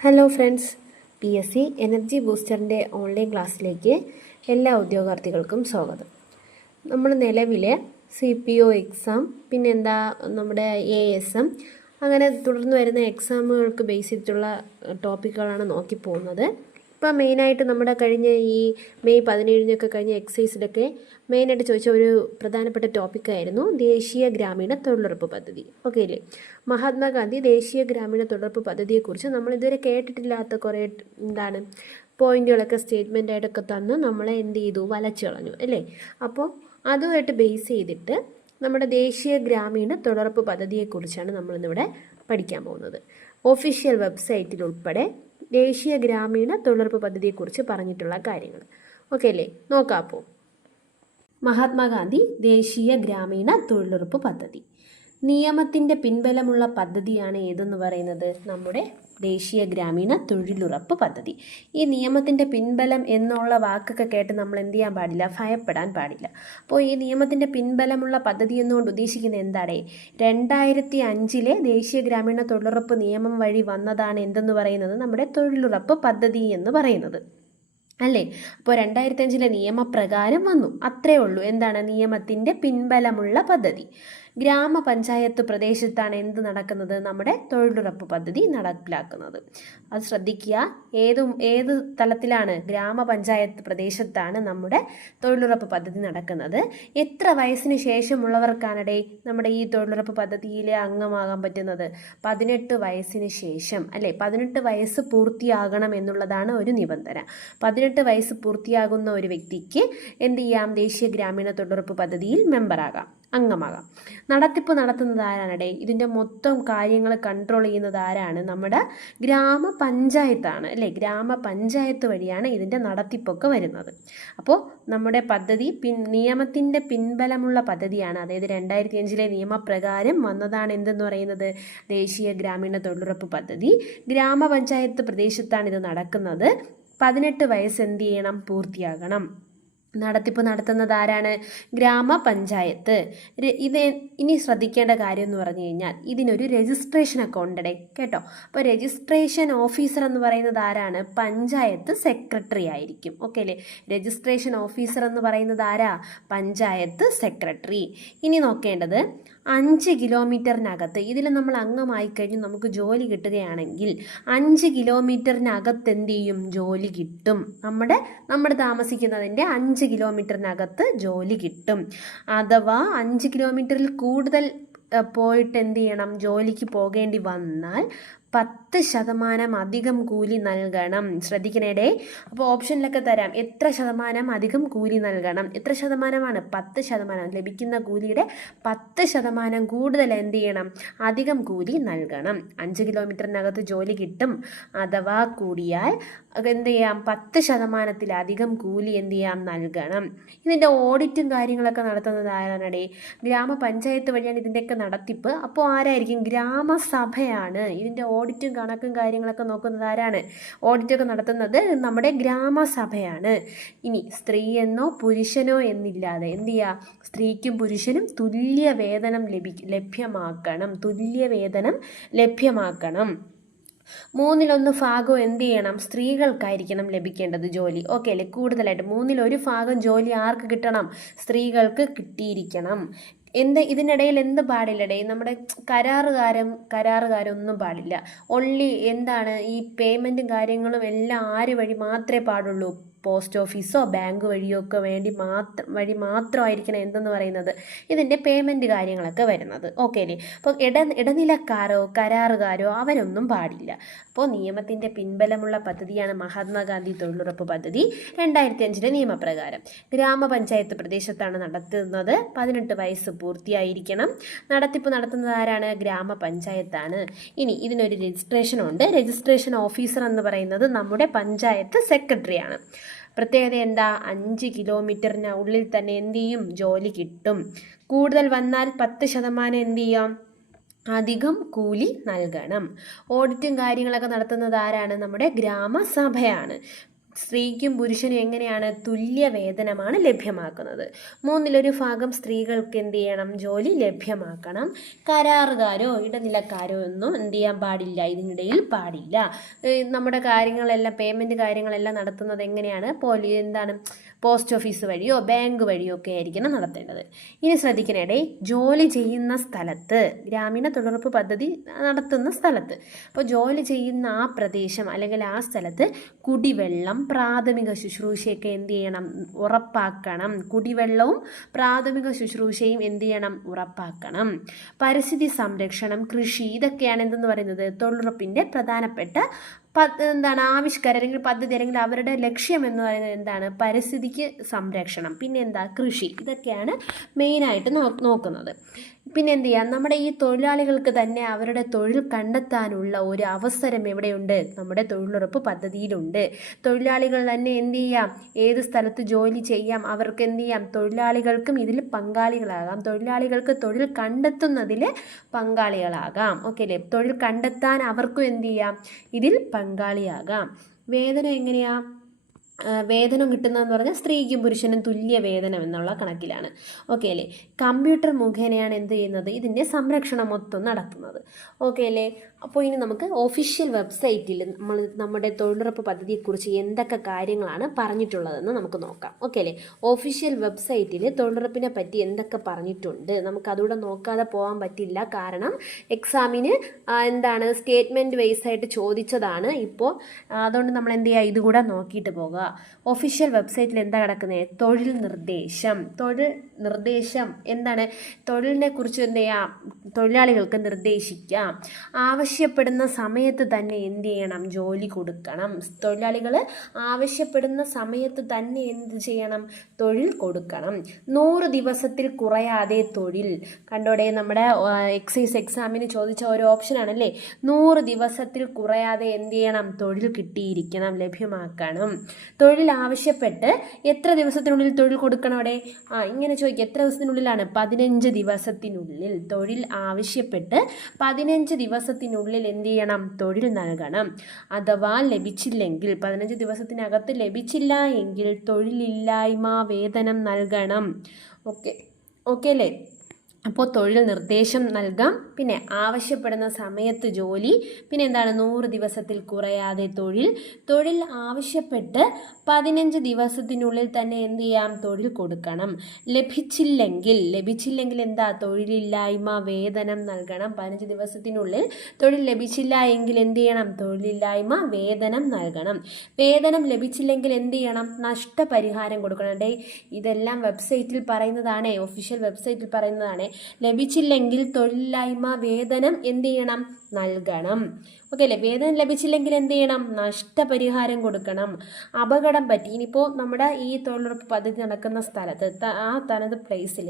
Hello friends P S C energy ബൂസ്റ്ററിന്റെ online ക്ലാസ്സിലേക്ക് എല്ലാ ഉദ്യോഗാർത്ഥികൾക്കും സ്വാഗതം. നമ്മൾ നിലവിലെ സി പി ഒ എക്സാം പിന്നെന്താ നമ്മുടെ എ എസ് എം അങ്ങനെ തുടർന്ന് വരുന്ന എക്സാമുകൾക്ക് ബേസ് ചെയ്തിട്ടുള്ള ടോപ്പിക്കുകളാണ് നോക്കി പോകുന്നത് ഇപ്പോൾ മെയിനായിട്ട് നമ്മുടെ കഴിഞ്ഞ ഈ മെയ് പതിനേഴിനൊക്കെ കഴിഞ്ഞ എക്സൈസിലൊക്കെ മെയിനായിട്ട് ചോദിച്ച ഒരു പ്രധാനപ്പെട്ട ടോപ്പിക്കായിരുന്നു ദേശീയ ഗ്രാമീണ തൊഴിലുറപ്പ് പദ്ധതി. ഓക്കെ അല്ലേ മഹാത്മാഗാന്ധി ദേശീയ ഗ്രാമീണ തൊഴിലുറപ്പ് പദ്ധതിയെക്കുറിച്ച് നമ്മൾ ഇതുവരെ കേട്ടിട്ടില്ലാത്ത കുറേ എന്താണ് പോയിന്റുകളൊക്കെ സ്റ്റേറ്റ്മെന്റ് ആയിട്ടൊക്കെ തന്ന് നമ്മളെ എന്ത് ചെയ്തു? വലച്ചു കളഞ്ഞു. അല്ലേ? അപ്പോൾ അതുമായിട്ട് ബേസ് ചെയ്തിട്ട് നമ്മുടെ ദേശീയ ഗ്രാമീണ തൊഴിലുറപ്പ് പദ്ധതിയെക്കുറിച്ചാണ് നമ്മളിന്നിവിടെ പഠിക്കാൻ പോകുന്നത്. ഒഫീഷ്യൽ വെബ്സൈറ്റിൽ ഉൾപ്പെടെ ദേശീയ ഗ്രാമീണ തൊഴിലുറപ്പ് പദ്ധതിയെക്കുറിച്ച് പറഞ്ഞിട്ടുള്ള കാര്യങ്ങൾ. ഓക്കെ അല്ലേ? നോക്കാം അപ്പോൾ മഹാത്മാഗാന്ധി ദേശീയ ഗ്രാമീണ തൊഴിലുറപ്പ് പദ്ധതി. നിയമത്തിന്റെ പിൻബലമുള്ള പദ്ധതിയാണ് ഏതെന്ന് പറയുന്നത്? നമ്മുടെ ദേശീയ ഗ്രാമീണ തൊഴിലുറപ്പ് പദ്ധതി. ഈ നിയമത്തിന്റെ പിൻബലം എന്നുള്ള വാക്കൊക്കെ കേട്ട് നമ്മൾ എന്ത് ചെയ്യാൻ പാടില്ല? ഭയപ്പെടാൻ പാടില്ല. അപ്പോൾ ഈ നിയമത്തിന്റെ പിൻബലമുള്ള പദ്ധതി എന്നുകൊണ്ട് ഉദ്ദേശിക്കുന്നത് എന്താണ്? രണ്ടായിരത്തി അഞ്ചിലെ ദേശീയ ഗ്രാമീണ തൊഴിലുറപ്പ് നിയമം വഴി വന്നതാണ് എന്തെന്ന് പറയുന്നത്? നമ്മുടെ തൊഴിലുറപ്പ് പദ്ധതി എന്ന് പറയുന്നത്. അല്ലേ? അപ്പോൾ രണ്ടായിരത്തി അഞ്ചിലെ നിയമപ്രകാരം വന്നു. അത്രേ ഉള്ളൂ. എന്താണ്? നിയമത്തിന്റെ പിൻബലമുള്ള പദ്ധതി. ഗ്രാമപഞ്ചായത്ത് പ്രദേശത്താണ് എന്ത് നടക്കുന്നത്? നമ്മുടെ തൊഴിലുറപ്പ് പദ്ധതി നടപ്പിലാക്കുന്നത്. അത് ശ്രദ്ധിക്കുക. ഏതും ഏത് തലത്തിലാണ് ഗ്രാമപഞ്ചായത്ത് പ്രദേശത്താണ് നമ്മുടെ തൊഴിലുറപ്പ് പദ്ധതി നടക്കുന്നത്? എത്ര വയസ്സിന് ശേഷമുള്ളവർക്കാണിടെ നമ്മുടെ ഈ തൊഴിലുറപ്പ് പദ്ധതിയിലെ അംഗമാകാൻ പറ്റുന്നത്? പതിനെട്ട് വയസ്സിന് ശേഷം അല്ലേ? പതിനെട്ട് വയസ്സ് പൂർത്തിയാകണം എന്നുള്ളതാണ് ഒരു നിബന്ധന. പതിനെട്ട് വയസ്സ് പൂർത്തിയാകുന്ന ഒരു വ്യക്തിക്ക് എന്ത് ചെയ്യാം? ദേശീയ ഗ്രാമീണ തൊഴിലുറപ്പ് പദ്ധതിയിൽ മെമ്പറാകാം. അംഗമാകാം. നടത്തിപ്പ് നടത്തുന്നത് ആരാണടേ ഇതിന്റെ മൊത്തം കാര്യങ്ങൾ കൺട്രോൾ ചെയ്യുന്നത് ആരാണ്? നമ്മുടെ ഗ്രാമപഞ്ചായത്താണ്. അല്ലേ? ഗ്രാമപഞ്ചായത്ത് വഴിയാണ് ഇതിന്റെ നടത്തിപ്പൊക്കെ വരുന്നത്. അപ്പോൾ നമ്മുടെ പദ്ധതി പിൻ നിയമത്തിന്റെ പിൻബലമുള്ള പദ്ധതിയാണ്. അതായത് രണ്ടായിരത്തി അഞ്ചിലെ നിയമപ്രകാരം വന്നതാണ് എന്തെന്ന് പറയുന്നത്? ദേശീയ ഗ്രാമീണ തൊഴിലുറപ്പ് പദ്ധതി. ഗ്രാമപഞ്ചായത്ത് പ്രദേശത്താണ് ഇത് നടക്കുന്നത്. പതിനെട്ട് വയസ്സ് എന്ത് ചെയ്യണം? പൂർത്തിയാകണം. നടത്തിപ്പ് നടത്തുന്നത് ആരാണ്? ഗ്രാമപഞ്ചായത്ത്. ഇത് ഇനി ശ്രദ്ധിക്കേണ്ട കാര്യം എന്ന് പറഞ്ഞു കഴിഞ്ഞാൽ ഇതിനൊരു രജിസ്ട്രേഷൻ അക്കൗണ്ട് ഇടേ കേട്ടോ? അപ്പോൾ രജിസ്ട്രേഷൻ ഓഫീസർ എന്ന് പറയുന്നത് ആരാണ്? പഞ്ചായത്ത് സെക്രട്ടറി ആയിരിക്കും. ഓക്കെ അല്ലേ? രജിസ്ട്രേഷൻ ഓഫീസർ എന്ന് പറയുന്നത് ആരാ? പഞ്ചായത്ത് സെക്രട്ടറി. ഇനി നോക്കേണ്ടത് അഞ്ച് കിലോമീറ്ററിനകത്ത് ഇതിൽ നമ്മൾ അംഗമായി കഴിഞ്ഞ് നമുക്ക് ജോലി കിട്ടുകയാണെങ്കിൽ അഞ്ച് കിലോമീറ്ററിനകത്ത് എന്ത് ചെയ്യും? ജോലി കിട്ടും. നമ്മുടെ നമ്മൾ താമസിക്കുന്നതിന്റെ അഞ്ച് കിലോമീറ്ററിനകത്ത് ജോലി കിട്ടും. അഥവാ അഞ്ച് കിലോമീറ്ററിൽ കൂടുതൽ പോയിട്ട് എന്ത് ചെയ്യണം? ജോലിക്ക് പോകേണ്ടി വന്നാൽ പത്ത് ശതമാനം അധികം കൂലി നൽകണം. ശ്രദ്ധിക്കണേടേ. അപ്പോൾ ഓപ്ഷനിലൊക്കെ തരാം. എത്ര ശതമാനം അധികം കൂലി നൽകണം? എത്ര ശതമാനമാണ്? പത്ത് ശതമാനം. ലഭിക്കുന്ന കൂലിയുടെ പത്ത് ശതമാനം കൂടുതൽ എന്ത് ചെയ്യണം? അധികം കൂലി നൽകണം. അഞ്ച് കിലോമീറ്ററിനകത്ത് ജോലി കിട്ടും അഥവാ കൂടിയാൽ എന്ത് ചെയ്യാം? പത്ത് ശതമാനത്തിലധികം കൂലി എന്ത് ചെയ്യാം? നൽകണം. ഇതിന്റെ ഓഡിറ്റും കാര്യങ്ങളൊക്കെ നടത്തുന്നത് ആരാണടേ? ഗ്രാമപഞ്ചായത്ത് വഴിയാണ് ഇതിന്റെയൊക്കെ നടത്തിപ്പ്. അപ്പോൾ ആരായിരിക്കും? ഗ്രാമസഭയാണ് ഇതിന്റെ ഓഡിറ്റും കണക്കും കാര്യങ്ങളൊക്കെ നോക്കുന്നത് ആരാണ്? ഓഡിറ്റൊക്കെ നടത്തുന്നത് നമ്മുടെ ഗ്രാമസഭയാണ്. ഇനി സ്ത്രീ എന്നോ പുരുഷനോ എന്നില്ലാതെ എന്ത് ചെയ്യുക സ്ത്രീക്കും പുരുഷനും തുല്യ വേതനം ലഭി ലഭ്യമാക്കണം. തുല്യ വേതനം ലഭ്യമാക്കണം. മൂന്നിലൊന്ന് ഭാഗം എന്ത് ചെയ്യണം? സ്ത്രീകൾക്കായിരിക്കണം ലഭിക്കേണ്ടത് ജോലി. ഓക്കെ അല്ലേ? കൂടുതലായിട്ട് മൂന്നിലൊരു ഭാഗം ജോലി ആർക്ക് കിട്ടണം? സ്ത്രീകൾക്ക് കിട്ടിയിരിക്കണം. എന്ത് ഇതിനിടയിൽ എന്ത് പാടില്ലടേ? നമ്മുടെ കരാറുകാരും കരാറുകാരൊന്നും പാടില്ല. ഒൺലി എന്താണ് ഈ പേയ്മെന്റും കാര്യങ്ങളും എല്ലാം ആര് വഴി മാത്രമേ പാടുള്ളൂ? പോസ്റ്റ് ഓഫീസോ ബാങ്ക് വഴിയോ ഒക്കെ വേണ്ടി മാത്രം വഴി മാത്രമായിരിക്കണം എന്തെന്ന് പറയുന്നത്? ഇതിന്റെ പേയ്മെന്റ് കാര്യങ്ങളൊക്കെ വരുന്നത്. ഓക്കെ അല്ലേ അപ്പോൾ ഇട ഇടനിലക്കാരോ കരാറുകാരോ അവരൊന്നും പാടില്ല. അപ്പോൾ നിയമത്തിന്റെ പിൻബലമുള്ള പദ്ധതിയാണ് മഹാത്മാഗാന്ധി തൊഴിലുറപ്പ് പദ്ധതി രണ്ടായിരത്തി അഞ്ചിലെ നിയമപ്രകാരം. ഗ്രാമപഞ്ചായത്ത് പ്രദേശത്താണ് നടത്തുന്നത്. പതിനെട്ട് വയസ്സ് പൂർത്തിയായിരിക്കണം. നടത്തിപ്പ് നടത്തുന്നത് ആരാണ്? ഗ്രാമപഞ്ചായത്താണ്. ഇനി ഇതിനൊരു രജിസ്ട്രേഷൻ ഉണ്ട് രജിസ്ട്രേഷൻ ഓഫീസർ എന്ന് പറയുന്നത് നമ്മുടെ പഞ്ചായത്ത് സെക്രട്ടറിയാണ്. പ്രത്യേകത എന്താ? അഞ്ച് കിലോമീറ്ററിന് ഉള്ളിൽ തന്നെ എന്ത് ചെയ്യും? ജോലി കിട്ടും. കൂടുതൽ വന്നാൽ പത്ത് ശതമാനം എന്ത് ചെയ്യാം? അധികം കൂലി നൽകണം. ഓഡിറ്റും കാര്യങ്ങളൊക്കെ നടത്തുന്നത് ആരാണ്? നമ്മുടെ ഗ്രാമസഭയാണ്. സ്ത്രീക്കും പുരുഷനും എങ്ങനെയാണ് തുല്യ വേതനമാണ് ലഭ്യമാക്കുന്നത്? മൂന്നിലൊരു ഭാഗം സ്ത്രീകൾക്ക് എന്ത് ചെയ്യണം? ജോലി ലഭ്യമാക്കണം. കരാറുകാരോ ഇടനിലക്കാരോ ഒന്നും എന്ത് ചെയ്യാൻ പാടില്ല. ഇതിനിടയിൽ പാടില്ല. നമ്മുടെ കാര്യങ്ങളെല്ലാം പേയ്മെന്റ് കാര്യങ്ങളെല്ലാം നടത്തുന്നത് എങ്ങനെയാണ്? പോലി എന്താണ് പോസ്റ്റ് ഓഫീസ് വഴിയോ ബാങ്ക് വഴിയോ ഒക്കെ ആയിരിക്കണം നടത്തേണ്ടത്. ഇനി ശ്രദ്ധിക്കണേടേ ജോലി ചെയ്യുന്ന സ്ഥലത്ത് ഗ്രാമീണ തൊഴിലുറപ്പ് പദ്ധതി നടത്തുന്ന സ്ഥലത്ത്. അപ്പോൾ ജോലി ചെയ്യുന്ന ആ പ്രദേശം അല്ലെങ്കിൽ ആ സ്ഥലത്ത് കുടിവെള്ളം പ്രാഥമിക ശുശ്രൂഷയൊക്കെ എന്ത് ചെയ്യണം? ഉറപ്പാക്കണം. കുടിവെള്ളവും പ്രാഥമിക ശുശ്രൂഷയും എന്ത് ചെയ്യണം? ഉറപ്പാക്കണം. പരിസ്ഥിതി സംരക്ഷണം കൃഷി ഇതൊക്കെയാണ് എന്തെന്ന് പറയുന്നത്? തൊഴിലുറപ്പിന്റെ പ്രധാനപ്പെട്ട എന്താണ് ആവിഷ്കാരം അല്ലെങ്കിൽ പദ്ധതി അല്ലെങ്കിൽ അവരുടെ ലക്ഷ്യം എന്ന് പറയുന്നത് എന്താണ്? പരിസ്ഥിതിക്ക് സംരക്ഷണം. പിന്നെ എന്താ? കൃഷി. ഇതൊക്കെയാണ് മെയിനായിട്ട് നോ നോക്കുന്നത്. പിന്നെ എന്ത് ചെയ്യാം? നമ്മുടെ ഈ തൊഴിലാളികൾക്ക് തന്നെ അവരുടെ തൊഴിൽ കണ്ടെത്താനുള്ള ഒരു അവസരം എവിടെയുണ്ട്? നമ്മുടെ തൊഴിലുറപ്പ് പദ്ധതിയിലുണ്ട്. തൊഴിലാളികൾ തന്നെ എന്ത് ചെയ്യാം? ഏത് സ്ഥലത്ത് ജോലി ചെയ്യാം? അവർക്ക് എന്ത് ചെയ്യാം? തൊഴിലാളികൾക്കും ഇതിൽ പങ്കാളികളാകാം. തൊഴിലാളികൾക്ക് തൊഴിൽ കണ്ടെത്തുന്നതിൽ പങ്കാളികളാകാം. ഓക്കെ അല്ലേ? തൊഴിൽ കണ്ടെത്താൻ അവർക്കും എന്ത് ചെയ്യാം? ഇതിൽ പങ്കാളിയാകാം. വേദന എങ്ങനെയാ? വേതനം കിട്ടുന്നതെന്ന് പറഞ്ഞാൽ സ്ത്രീക്കും പുരുഷനും തുല്യ വേതനം എന്നുള്ള കണക്കിലാണ്. ഓക്കെ അല്ലേ? കമ്പ്യൂട്ടർ മുഖേനയാണ് എന്ത് ചെയ്യുന്നത്? ഇതിന്റെ സംരക്ഷണം മൊത്തം നടത്തുന്നത്. ഓക്കെ അല്ലേ? അപ്പോൾ ഇനി നമുക്ക് ഒഫീഷ്യൽ വെബ്സൈറ്റിൽ നമ്മൾ നമ്മുടെ തൊഴിലുറപ്പ് പദ്ധതിയെക്കുറിച്ച് എന്തൊക്കെ കാര്യങ്ങളാണ് പറഞ്ഞിട്ടുള്ളതെന്ന് നമുക്ക് നോക്കാം. ഓക്കെ അല്ലേ? ഒഫീഷ്യൽ വെബ്സൈറ്റിൽ തൊഴിലുറപ്പിനെ പറ്റി എന്തൊക്കെ പറഞ്ഞിട്ടുണ്ട്? നമുക്ക് അതുകൂടെ നോക്കാതെ പോകാൻ പറ്റില്ല. കാരണം എക്സാമിന് എന്താണ് സ്റ്റേറ്റ്മെന്റ് വൈസ് ആയിട്ട് ചോദിച്ചതാണ്. ഇപ്പോൾ അതുകൊണ്ട് നമ്മൾ എന്ത് ചെയ്യുക? ഇതുകൂടെ നോക്കിയിട്ട് പോകുക ഒഫീഷ്യൽ വെബ്സൈറ്റിൽ എന്താ കിടക്കുന്നത് തൊഴിൽ നിർദ്ദേശം. തൊഴിൽ നിർദ്ദേശം എന്താണ്? തൊഴിലിനെ കുറിച്ച് എന്ത് ചെയ്യാം? തൊഴിലാളികൾക്ക് നിർദ്ദേശിക്കാം. ആവശ്യപ്പെടുന്ന സമയത്ത് തന്നെ എന്ത് ചെയ്യണം? ജോലി കൊടുക്കണം. തൊഴിലാളികൾ ആവശ്യപ്പെടുന്ന സമയത്ത് തന്നെ എന്ത് ചെയ്യണം? തൊഴിൽ കൊടുക്കണം. നൂറ് ദിവസത്തിൽ കുറയാതെ തൊഴിൽ. കണ്ടോടെ നമ്മുടെ എക്സൈസ് എക്സാമിന് ചോദിച്ച ഒരു ഓപ്ഷനാണല്ലേ നൂറ് ദിവസത്തിൽ കുറയാതെ എന്ത് ചെയ്യണം? തൊഴിൽ കിട്ടിയിരിക്കണം ലഭ്യമാക്കണം. തൊഴിൽ ആവശ്യപ്പെട്ട് എത്ര ദിവസത്തിനുള്ളിൽ തൊഴിൽ കൊടുക്കണം അവിടെ? ആ ഇങ്ങനെ ചോദിക്കുക എത്ര ദിവസത്തിനുള്ളിലാണ്? പതിനഞ്ച് ദിവസത്തിനുള്ളിൽ. തൊഴിൽ ആവശ്യപ്പെട്ട് പതിനഞ്ച് ദിവസത്തിനുള്ളിൽ എന്ത് ചെയ്യണം? തൊഴിൽ നൽകണം. അഥവാ ലഭിച്ചില്ലെങ്കിൽ പതിനഞ്ച് ദിവസത്തിനകത്ത് ലഭിച്ചില്ല എങ്കിൽ തൊഴിലില്ലായ്മ വേതനം നൽകണം. ഓക്കെ. ഓക്കെ അല്ലേ? അപ്പോൾ തൊഴിൽ നിർദ്ദേശം നൽകാം. പിന്നെ ആവശ്യപ്പെടുന്ന സമയത്ത് ജോലി. പിന്നെ എന്താണ്? നൂറ് ദിവസത്തിൽ കുറയാതെ തൊഴിൽ. തൊഴിൽ ആവശ്യപ്പെട്ട് പതിനഞ്ച് ദിവസത്തിനുള്ളിൽ തന്നെ എന്ത് ചെയ്യാം? തൊഴിൽ കൊടുക്കണം. ലഭിച്ചില്ലെങ്കിൽ ലഭിച്ചില്ലെങ്കിൽ എന്താ? തൊഴിലില്ലായ്മ വേതനം നൽകണം. പതിനഞ്ച് ദിവസത്തിനുള്ളിൽ തൊഴിൽ ലഭിച്ചില്ല എങ്കിൽ എന്ത് ചെയ്യണം? തൊഴിലില്ലായ്മ വേതനം നൽകണം. വേതനം ലഭിച്ചില്ലെങ്കിൽ എന്ത് ചെയ്യണം? നഷ്ടപരിഹാരം കൊടുക്കണം. ഡേ ഇതെല്ലാം വെബ്സൈറ്റിൽ പറയുന്നതാണേ ഒഫീഷ്യൽ വെബ്സൈറ്റിൽ പറയുന്നതാണ്. ലഭിച്ചില്ലെങ്കിൽ തൊഴിലില്ലായ്മ വേതനം എന്ത് ചെയ്യണം? നൽകണം. ഓക്കെ അല്ലേ? വേതനം ലഭിച്ചില്ലെങ്കിൽ എന്ത് ചെയ്യണം? നഷ്ടപരിഹാരം കൊടുക്കണം. അപകടം പറ്റി. ഇനിയിപ്പോൾ നമ്മുടെ ഈ തൊഴിലുറപ്പ് പദ്ധതി നടക്കുന്ന സ്ഥലത്ത് ആ തനത് പ്ലേസിൽ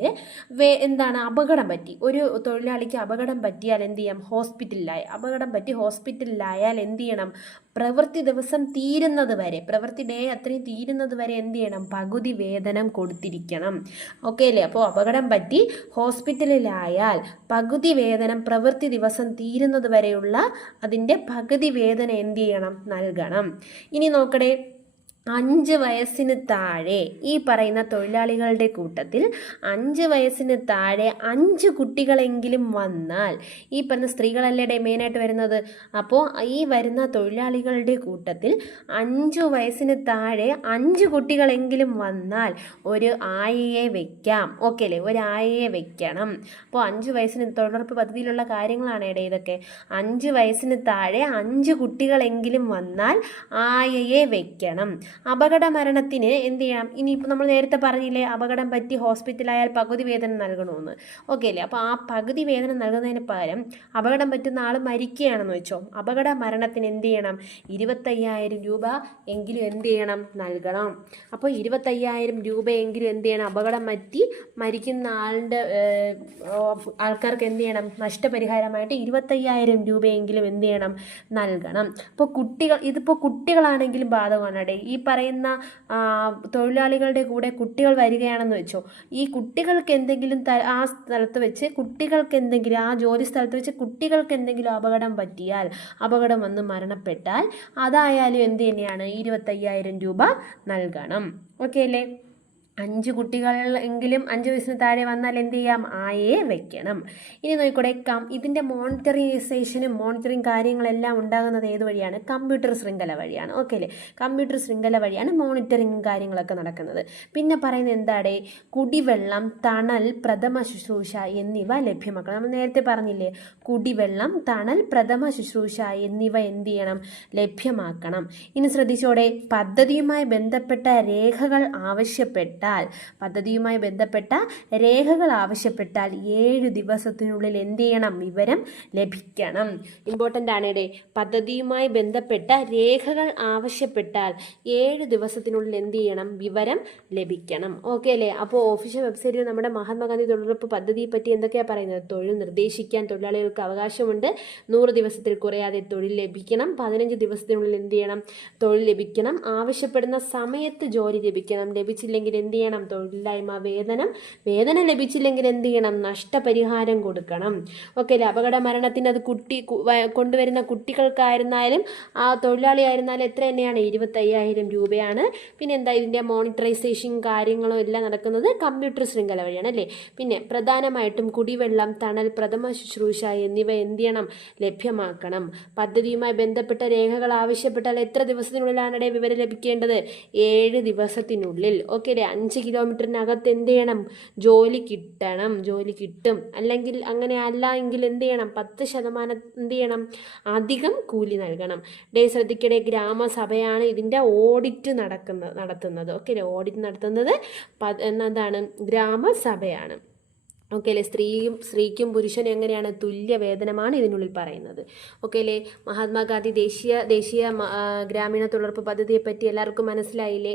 എന്താണ് അപകടം പറ്റി? ഒരു തൊഴിലാളിക്ക് അപകടം പറ്റിയാൽ എന്ത് ചെയ്യാം? ഹോസ്പിറ്റലിലായി. അപകടം പറ്റി ഹോസ്പിറ്റലിലായാൽ എന്ത് ചെയ്യണം? പ്രവൃത്തി ദിവസം തീരുന്നത് വരെ പ്രവൃത്തി ഡേ അത്രയും തീരുന്നത് വരെ എന്ത് ചെയ്യണം? പകുതി വേതനം കൊടുത്തിരിക്കണം. ഓക്കെ അല്ലേ? അപ്പോൾ അപകടം പറ്റി ഹോസ്പിറ്റലിലായാൽ പകുതി വേതനം പ്രവൃത്തി ദിവസം തീരുന്നത് വരെയുള്ള അതിന്റെ പകുതി വേതനം എന്ത് ചെയ്യണം? നൽകണം. ഇനി നോക്കണേ അഞ്ച് വയസ്സിന് താഴെ ഈ പറയുന്ന തൊഴിലാളികളുടെ കൂട്ടത്തിൽ അഞ്ച് വയസ്സിന് താഴെ അഞ്ച് കുട്ടികളെങ്കിലും വന്നാൽ ഈ പറഞ്ഞ സ്ത്രീകളല്ലേ മെയിനായിട്ട് വരുന്നത്? അപ്പോൾ ഈ വരുന്ന തൊഴിലാളികളുടെ കൂട്ടത്തിൽ അഞ്ച് വയസ്സിന് താഴെ അഞ്ച് കുട്ടികളെങ്കിലും വന്നാൽ ഒരു ആയയെ വെക്കാം. ഓക്കെ അല്ലേ? ഒരു ആയയെ വെക്കണം. അപ്പോൾ അഞ്ച് വയസ്സിന് തൊഴിലുറപ്പ് പദ്ധതിയിലുള്ള കാര്യങ്ങളാണ് ഇടയിൽ ഇതൊക്കെ. അഞ്ച് വയസ്സിന് താഴെ അഞ്ച് കുട്ടികളെങ്കിലും വന്നാൽ ആയയെ വെക്കണം. അപകട മരണത്തിന് എന്ത് ചെയ്യാം ഇനിയിപ്പോൾ നമ്മൾ നേരത്തെ പറഞ്ഞില്ലേ അപകടം പറ്റി ഹോസ്പിറ്റലായാൽ പകുതി വേതനം നൽകണമെന്ന് ഓക്കെ അല്ലേ? അപ്പോൾ ആ പകുതി വേതനം നൽകുന്നതിന് പകരം അപകടം പറ്റുന്ന ആൾ മരിക്കുകയാണെന്ന് വെച്ചോ. അപകട മരണത്തിന് എന്ത് ചെയ്യണം? ഇരുപത്തയ്യായിരം രൂപ എങ്കിലും എന്ത് ചെയ്യണം? നൽകണം. അപ്പോൾ ഇരുപത്തയ്യായിരം രൂപയെങ്കിലും എന്ത് ചെയ്യണം? അപകടം പറ്റി മരിക്കുന്ന ആളുടെ ആൾക്കാർക്ക് എന്ത് ചെയ്യണം? നഷ്ടപരിഹാരമായിട്ട് ഇരുപത്തയ്യായിരം രൂപയെങ്കിലും എന്ത് ചെയ്യണം? നൽകണം. അപ്പോൾ കുട്ടികൾ ഇതിപ്പോൾ കുട്ടികളാണെങ്കിലും ബാധകമാണ്. ഈ പറയുന്ന തൊഴിലാളികളുടെ കൂടെ കുട്ടികൾ വരികയാണെന്ന് വെച്ചോ. ഈ കുട്ടികൾക്ക് എന്തെങ്കിലും ആ സ്ഥലത്ത് വെച്ച് കുട്ടികൾക്ക് എന്തെങ്കിലും ആ ജോലി സ്ഥലത്ത് വെച്ച് കുട്ടികൾക്ക് എന്തെങ്കിലും അപകടം പറ്റിയാൽ അപകടം വന്ന് മരണപ്പെട്ടാൽ അതായാലും എന്ത് തന്നെയാണ്? ഇരുപത്തയ്യായിരം രൂപ നൽകണം. ഓക്കെ അല്ലേ? അഞ്ച് കുട്ടികൾ എങ്കിലും അഞ്ച് വയസ്സിന് താഴെ വന്നാൽ എന്ത് ചെയ്യാം? ആയേ വെക്കണം. ഇനി നോക്കിക്കൂടെ കം ഇതിന്റെ മോണിറ്ററൈസേഷനും മോണിറ്ററിങ് കാര്യങ്ങളെല്ലാം ഉണ്ടാകുന്നത് ഏത് വഴിയാണ്? കമ്പ്യൂട്ടർ ശൃംഖല വഴിയാണ്. ഓക്കെ അല്ലേ? കമ്പ്യൂട്ടർ ശൃംഖല വഴിയാണ് മോണിറ്ററിങ് കാര്യങ്ങളൊക്കെ നടക്കുന്നത്. പിന്നെ പറയുന്നത് എന്താണ് കുടിവെള്ളം തണൽ പ്രഥമ ശുശ്രൂഷ എന്നിവ ലഭ്യമാക്കണം. നമ്മൾ നേരത്തെ പറഞ്ഞില്ലേ കുടിവെള്ളം തണൽ പ്രഥമ ശുശ്രൂഷ എന്നിവ എന്ത് ചെയ്യണം? ലഭ്യമാക്കണം. ഇനി ശ്രദ്ധിച്ചോടെ പദ്ധതിയുമായി ബന്ധപ്പെട്ട രേഖകൾ ആവശ്യപ്പെട്ടാൽ പദ്ധതിയുമായി ബന്ധപ്പെട്ട രേഖകൾ ആവശ്യപ്പെട്ടാൽ ഏഴ് ദിവസത്തിനുള്ളിൽ എന്ത് ചെയ്യണം? വിവരം ലഭിക്കണം. ഇമ്പോർട്ടന്റ് ആണ് ഇവിടെ. പദ്ധതിയുമായി ബന്ധപ്പെട്ട രേഖകൾ ആവശ്യപ്പെട്ടാൽ ഏഴ് ദിവസത്തിനുള്ളിൽ എന്ത് ചെയ്യണം? വിവരം ലഭിക്കണം. ഓക്കെ അല്ലേ? അപ്പോൾ ഓഫീഷ്യൽ വെബ്സൈറ്റിൽ നമ്മുടെ മഹാത്മാഗാന്ധി തൊഴിലുറപ്പ് പദ്ധതിയെ പറ്റി എന്തൊക്കെയാണ് പറയുന്നത്? തൊഴിൽ നിർദ്ദേശിക്കാൻ തൊഴിലാളികൾക്ക് അവകാശമുണ്ട്. നൂറ് ദിവസത്തിൽ കുറയാതെ തൊഴിൽ ലഭിക്കണം. പതിനഞ്ച് ദിവസത്തിനുള്ളിൽ എന്ത് ചെയ്യണം? തൊഴിൽ ലഭിക്കണം. ആവശ്യപ്പെടുന്ന സമയത്ത് ജോലി ലഭിക്കണം. ലഭിച്ചില്ലെങ്കിൽ എന്ത് ചെയ്യണം തൊഴിലില്ലായ്മ വേതനം. വേതനം ലഭിച്ചില്ലെങ്കിൽ എന്ത് ചെയ്യണം നഷ്ടപരിഹാരം കൊടുക്കണം. ഓക്കെ അല്ലേ? അപകട മരണത്തിന് അത് കുട്ടി കൊണ്ടുവരുന്ന കുട്ടികൾക്കായിരുന്നാലും ആ തൊഴിലാളി ആയിരുന്നാലും എത്ര തന്നെയാണ്? ഇരുപത്തയ്യായിരം രൂപയാണ്. പിന്നെ എന്താ ഇതിന്റെ മോണിറ്ററൈസേഷൻ കാര്യങ്ങളും എല്ലാം നടക്കുന്നത് കമ്പ്യൂട്ടർ ശൃംഖല വഴിയാണ് അല്ലേ? പിന്നെ പ്രധാനമായിട്ടും കുടിവെള്ളം തണൽ പ്രഥമ ശുശ്രൂഷ എന്നിവ എന്ത് ചെയ്യണം ലഭ്യമാക്കണം. പദ്ധതിയുമായി ബന്ധപ്പെട്ട രേഖകൾ ആവശ്യപ്പെട്ടാൽ എത്ര ദിവസത്തിനുള്ളിലാണ് ഇടയിൽ വിവരം ലഭിക്കേണ്ടത്? ഏഴ് ദിവസത്തിനുള്ളിൽ. ഓക്കെ അല്ലേ? അഞ്ച് കിലോമീറ്ററിനകത്ത് എന്ത് ചെയ്യണം? ജോലി കിട്ടണം ജോലി കിട്ടും. അല്ലെങ്കിൽ അങ്ങനെ അല്ല എങ്കിൽ എന്ത് ചെയ്യണം? പത്ത് ശതമാനം എന്ത് ചെയ്യണം? അധികം കൂലി നൽകണം. ഡേ ശ്രദ്ധിക്കടേ ഗ്രാമസഭയാണ് ഇതിന്റെ ഓഡിറ്റ് നടക്കുന്നത് നടത്തുന്നത്. ഓക്കെ ഓഡിറ്റ് നടത്തുന്നത് എന്നതാണ് ഗ്രാമസഭയാണ്. ഓക്കെ അല്ലേ? സ്ത്രീയും സ്ത്രീക്കും പുരുഷനും എങ്ങനെയാണ്? തുല്യ വേതനമാണ് ഇതിനുള്ളിൽ പറയുന്നത്. ഓക്കെ അല്ലേ? മഹാത്മാഗാന്ധി ദേശീയ ദേശീയ ഗ്രാമീണ തൊഴിലുറപ്പ് പദ്ധതിയെപ്പറ്റി എല്ലാവർക്കും മനസ്സിലായില്ലേ?